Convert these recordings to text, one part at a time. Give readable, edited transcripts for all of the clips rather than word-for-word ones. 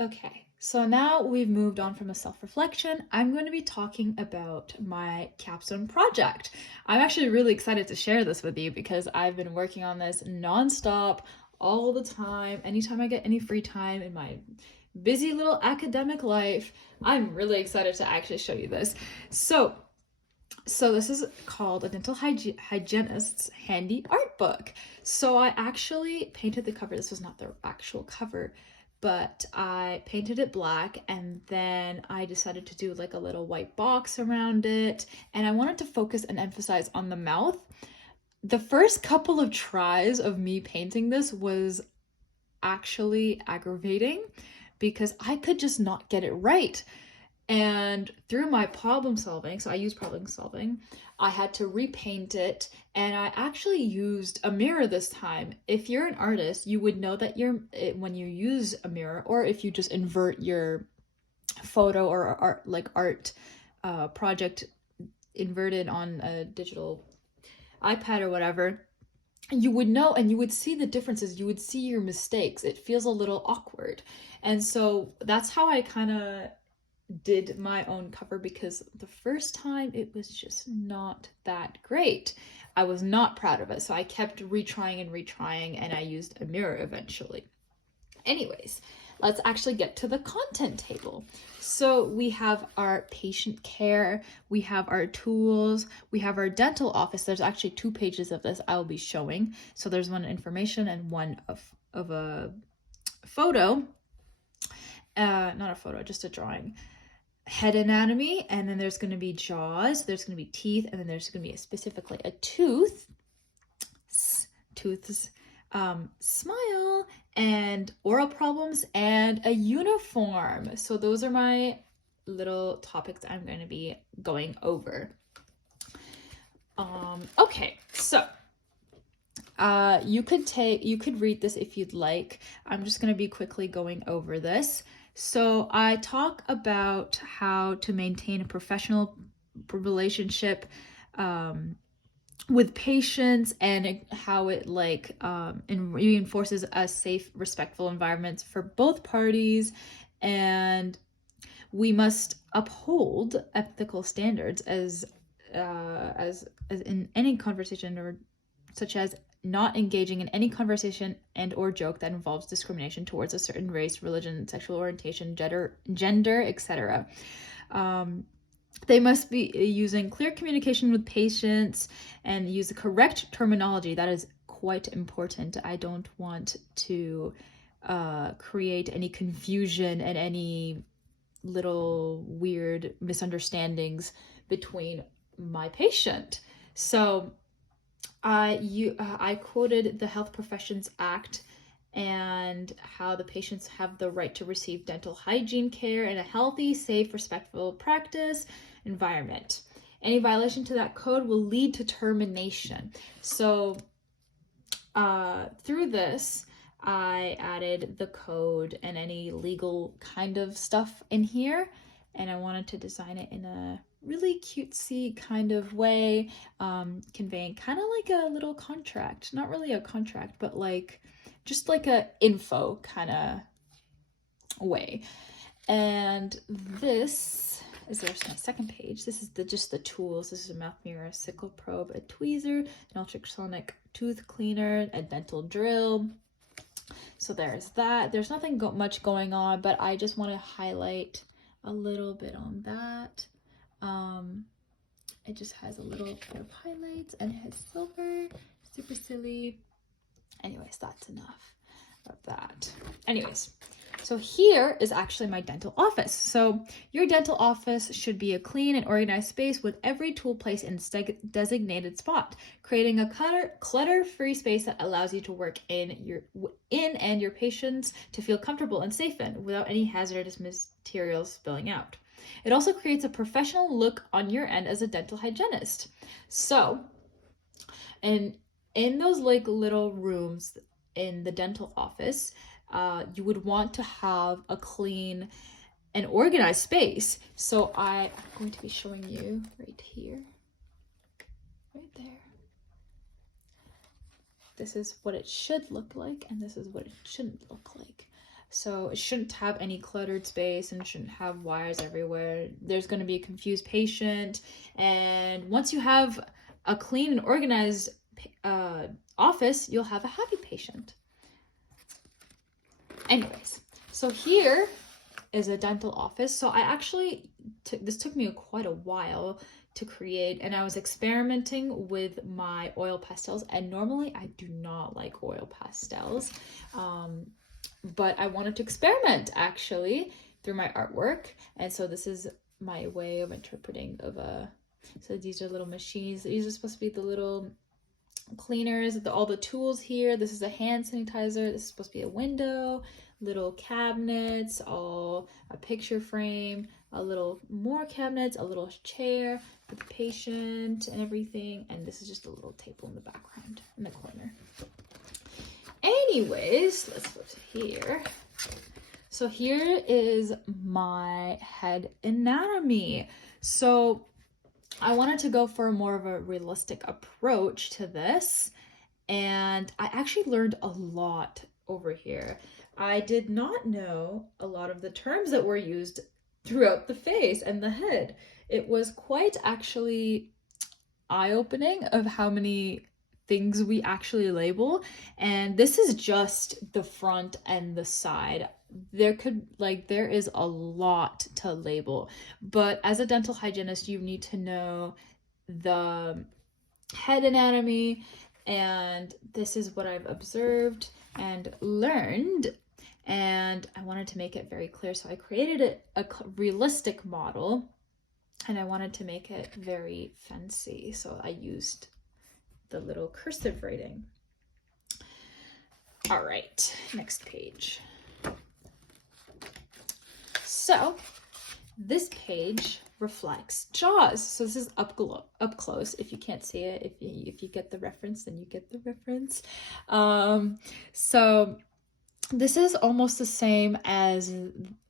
Okay, so now we've moved on from a self-reflection. I'm going to be talking about my capstone project. I'm actually really excited to share this with you because I've been working on this nonstop all the time. Anytime I get any free time in my busy little academic life, I'm really excited to actually show you this. So this is called a dental hygienist's handy art book. So I actually painted the cover. This was not the actual cover, but I painted it black and then I decided to do like a little white box around it. And I wanted to focus and emphasize on the mouth. The first couple of tries of me painting this was actually aggravating because I could just not get it right. And through my problem solving, so I use problem solving, I had to repaint it, and I actually used a mirror this time. If you're an artist, you would know that when you use a mirror, or if you just invert your photo or art project inverted on a digital iPad or whatever, you would know and you would see the differences. You would see your mistakes. It feels a little awkward. And so that's how I kind of did my own cover, because the first time it was just not that great. I was not proud of it, so I kept retrying and retrying, and I used a mirror eventually. Anyways, let's actually get to the content table. So we have our patient care, we have our tools, we have our dental office. There's actually 2 pages of this I'll be showing. So there's one information and one of a photo. Not a photo, just a drawing. Head anatomy, and then there's going to be jaws, there's going to be teeth, and then there's going to be specifically a tooth, smile, and oral problems, and a uniform. So those are my little topics I'm going to be going over. Okay, so you could read this if you'd like. I'm just going to be quickly going over this. So I talk about how to maintain a professional relationship with patients, and how it reinforces a safe, respectful environment for both parties, and we must uphold ethical standards as in any conversation, or such as not engaging in any conversation and or joke that involves discrimination towards a certain race, religion, sexual orientation, gender, etc. They must be using clear communication with patients and use the correct terminology. That is quite important. I don't want to create any confusion and any little weird misunderstandings between my patient. So I quoted the Health Professions Act and how the patients have the right to receive dental hygiene care in a healthy, safe, respectful practice environment. Any violation to that code will lead to termination. So through this, I added the code and any legal kind of stuff in here, and I wanted to design it in a really cutesy kind of way, conveying kind of like a little contract. Not really a contract, but like just like a info kind of way. And this is there's my second page. This is just the tools. This is a mouth mirror, a sickle probe, a tweezer, an ultrasonic tooth cleaner, a dental drill. So there's that. There's nothing much going on, but I just want to highlight a little bit on that. It just has a little bit of highlights and it has silver, super silly. Anyways, that's enough of that. Anyways, so here is actually my dental office. So your dental office should be a clean and organized space with every tool placed in its designated spot, creating a clutter-free space that allows you to work in and your patients to feel comfortable and safe in without any hazardous materials spilling out. It also creates a professional look on your end as a dental hygienist. So, and in those like little rooms in the dental office, you would want to have a clean and organized space. So I'm going to be showing you right here, right there. This is what it should look like, and this is what it shouldn't look like. So it shouldn't have any cluttered space and shouldn't have wires everywhere. There's going to be a confused patient. And once you have a clean and organized office, you'll have a happy patient. Anyways, so here is a dental office. So I actually this took me quite a while to create, and I was experimenting with my oil pastels, and normally I do not like oil pastels, but I wanted to experiment actually through my artwork. And so this is my way of interpreting of so these are little machines. These are supposed to be the little cleaners, all the tools here. This is a hand sanitizer. This is supposed to be a window, little cabinets, a picture frame, a little more cabinets, a little chair for the patient and everything. And this is just a little table in the background in the corner. Anyways, let's go to here. So here is my head anatomy. So I wanted to go for more of a realistic approach to this, and I actually learned a lot over here. I did not know a lot of the terms that were used throughout the face and the head. It was quite actually eye-opening of how many things we actually label, and this is just the front and the side. There is a lot to label, but as a dental hygienist, you need to know the head anatomy, and this is what I've observed and learned, and I wanted to make it very clear. So I created a realistic model, and I wanted to make it very fancy, so I used the little cursive writing. All right, next page. So this page reflects jaws. So this is up close. If you can't see it, if you get the reference, then you get the reference. So this is almost the same as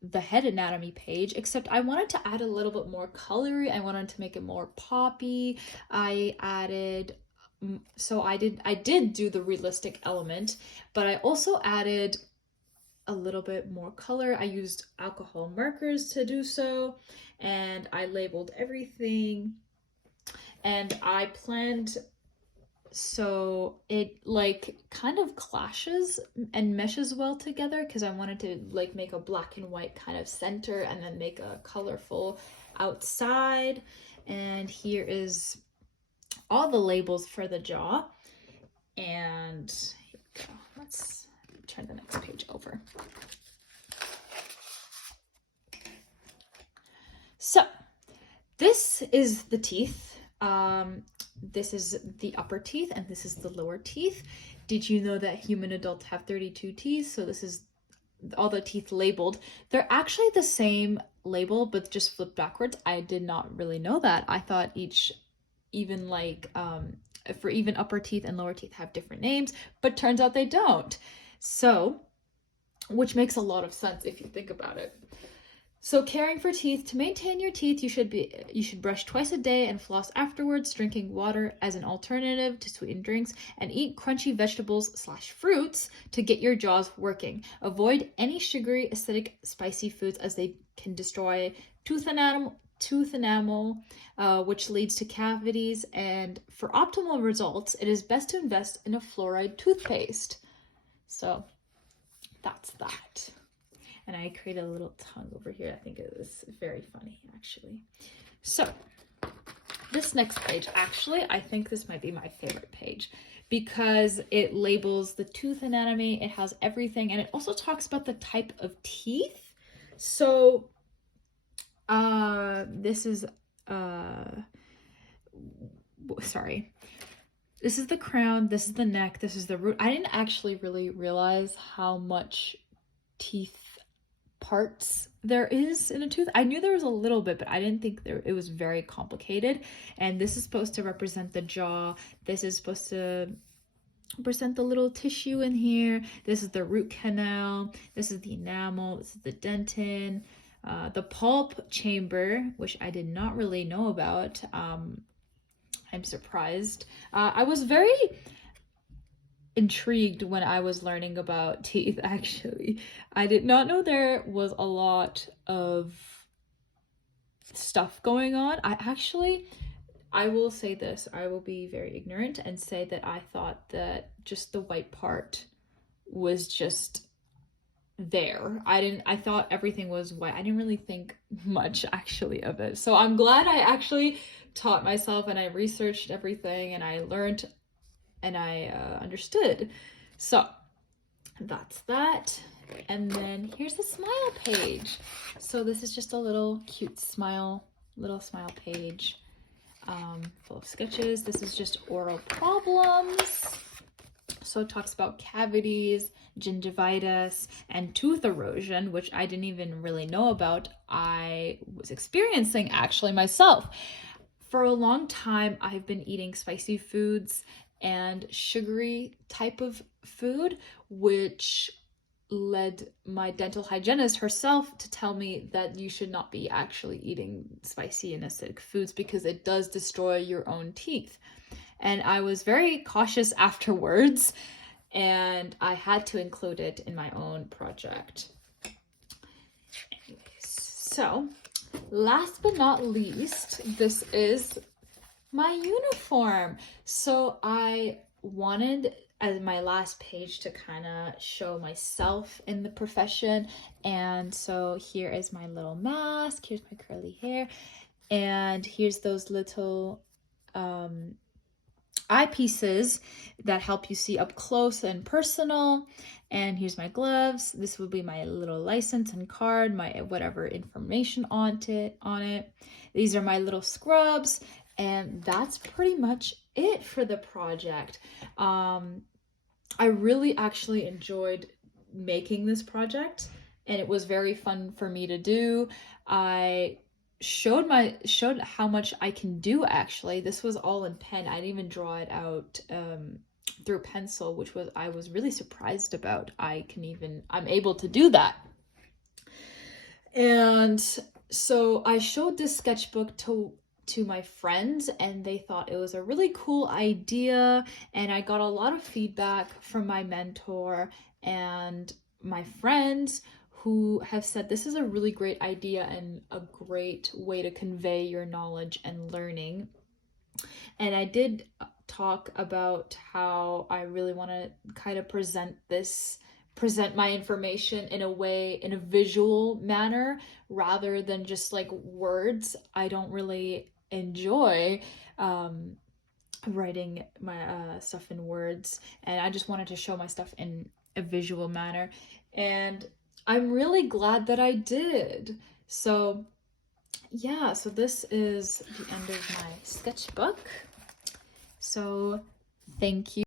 the head anatomy page, except I wanted to add a little bit more colory. I wanted to make it more poppy. I did do the realistic element, but I also added a little bit more color. I used alcohol markers to do so, and I labeled everything, and I planned so it kind of clashes and meshes well together, because I wanted to make a black and white kind of center and then make a colorful outside. And here is all the labels for the jaw, and here we go. Let's turn the next page over. So this is the teeth. This is the upper teeth, and this is the lower teeth. Did you know that human adults have 32 teeth? So this is all the teeth labeled. They're actually the same label, but just flipped backwards. I did not really know that. I thought for even upper teeth and lower teeth have different names, but turns out they don't. So, which makes a lot of sense if you think about it. So caring for teeth. To maintain your teeth, you should brush twice a day and floss afterwards, drinking water as an alternative to sweetened drinks, and eat crunchy vegetables/fruits to get your jaws working. Avoid any sugary, acidic, spicy foods, as they can destroy tooth enamel, which leads to cavities. And for optimal results, it is best to invest in a fluoride toothpaste. So that's that. And I created a little tongue over here. I think it was very funny, actually. So this next page, actually, I think this might be my favorite page, because it labels the tooth anatomy. It has everything, and it also talks about the type of teeth. So this is this is the crown, this is the neck, this is the root. I didn't actually really realize how much teeth parts there is in a tooth. I knew there was a little bit, but I didn't think it was very complicated. And this is supposed to represent the jaw. This is supposed to represent the little tissue in here. This is the root canal. This is the enamel. This is the dentin. The pulp chamber, which I did not really know about. I'm surprised. I was very intrigued when I was learning about teeth, actually. I did not know there was a lot of stuff going on. I will say this, I will be very ignorant and say that I thought that just the white part was just there. I thought everything was white. I didn't really think much actually of it. So I'm glad I actually taught myself and I researched everything and I learned and I understood. So that's that. And then here's the smile page. So this is just a little cute little smile page full of sketches. This is just oral problems. So it talks about cavities, gingivitis, and tooth erosion, which I didn't even really know about. I was experiencing actually myself. For a long time, I've been eating spicy foods and sugary type of food, which led my dental hygienist herself to tell me that you should not be actually eating spicy and acidic foods because it does destroy your own teeth. And I was very cautious afterwards, and I had to include it in my own project. Anyways, so last but not least, this is my uniform. So I wanted as my last page to kind of show myself in the profession, and so here is my little mask, here's my curly hair, and here's those little eyepieces that help you see up close and personal. And here's my gloves. This will be my little license and card, my whatever information on it. These are my little scrubs, and that's pretty much it for the project. I really actually enjoyed making this project, and it was very fun for me to do. I showed how much I can do actually. This was all in pen. I didn't even draw it out through pencil, which I was really surprised about. I'm able to do that. And so I showed this sketchbook to my friends, and they thought it was a really cool idea, and I got a lot of feedback from my mentor and my friends who have said this is a really great idea and a great way to convey your knowledge and learning. And I did talk about how I really want to kind of present my information in a visual manner rather than just like words. I don't really enjoy writing my stuff in words, and I just wanted to show my stuff in a visual manner, and I'm really glad that I did. So yeah, so this is the end of my sketchbook. So thank you.